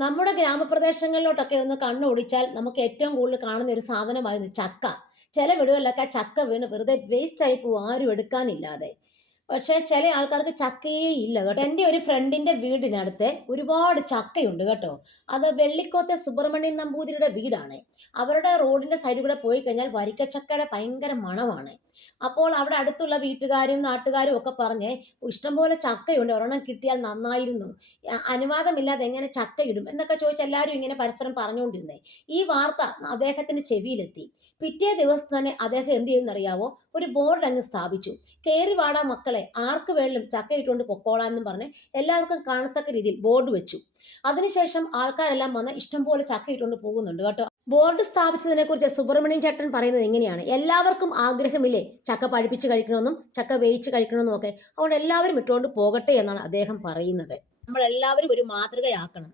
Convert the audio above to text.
നമ്മുടെ ഗ്രാമപ്രദേശങ്ങളിലോട്ടൊക്കെ ഒന്ന് കണ്ണോടിച്ചാൽ നമുക്ക് ഏറ്റവും കൂടുതൽ കാണുന്ന ഒരു സാധനമായിരുന്നു ചക്ക. ചില വീടുകളിലൊക്കെ ചക്ക വീണ് വെറുതെ വേസ്റ്റ് ആയി പോവും ആരും എടുക്കാനില്ലാതെ. പക്ഷേ ചില ആൾക്കാർക്ക് ചക്കയേ ഇല്ല കേട്ടോ. എൻ്റെ ഒരു ഫ്രണ്ടിൻ്റെ വീടിനടുത്ത് ഒരുപാട് ചക്കയുണ്ട് കേട്ടോ. അത് വെള്ളിക്കോത്തെ സുബ്രഹ്മണ്യൻ നമ്പൂതിരിയുടെ വീടാണ്. അവരുടെ റോഡിൻ്റെ സൈഡിൽ കൂടെ പോയി കഴിഞ്ഞാൽ വരിക്കച്ചക്കയുടെ ഭയങ്കര മണമാണ്. അപ്പോൾ അവിടെ അടുത്തുള്ള വീട്ടുകാരും നാട്ടുകാരും ഒക്കെ പറഞ്ഞ് ഇഷ്ടംപോലെ ചക്കയുണ്ട്, ഒരെണ്ണം കിട്ടിയാൽ നന്നായിരുന്നു. അനുവാദമില്ലാതെ എങ്ങനെ ചക്ക ഇടും എന്നൊക്കെ ചോദിച്ച് എല്ലാവരും ഇങ്ങനെ പരസ്പരം പറഞ്ഞുകൊണ്ടിരുന്നേ. ഈ വാർത്ത അദ്ദേഹത്തിൻ്റെ ചെവിയിലെത്തി. പിറ്റേ ദിവസം തന്നെ അദ്ദേഹം എന്ത് ചെയ്യുമെന്നറിയാവോ? ഒരു ബോർഡ് അങ്ങ് സ്ഥാപിച്ചു. "കേറി വാടാ മക്കളെ, ആർക്ക് വേണേലും ചക്ക ഇട്ടുകൊണ്ട് പൊക്കോളാം" എന്നും പറഞ്ഞ് എല്ലാവർക്കും കാണത്തക്ക രീതിയിൽ ബോർഡ് വെച്ചു. അതിനുശേഷം ആൾക്കാരെല്ലാം വന്ന് ഇഷ്ടംപോലെ ചക്ക ഇട്ടുകൊണ്ട് പോകുന്നുണ്ട് കേട്ടോ. ബോർഡ് സ്ഥാപിച്ചതിനെ കുറിച്ച് സുബ്രഹ്മണ്യൻ ചേട്ടൻ പറയുന്നത് എങ്ങനെയാണ്: എല്ലാവർക്കും ആഗ്രഹമില്ലേ ചക്ക പഴുപ്പിച്ച് കഴിക്കണമെന്നും ചക്ക വേവിച്ച് കഴിക്കണമെന്നും ഒക്കെ. അതുകൊണ്ട് എല്ലാവരും ഇട്ടുകൊണ്ട് പോകട്ടെ എന്നാണ് അദ്ദേഹം പറയുന്നത്. നമ്മൾ എല്ലാവരും ഒരു മാതൃകയാക്കണം.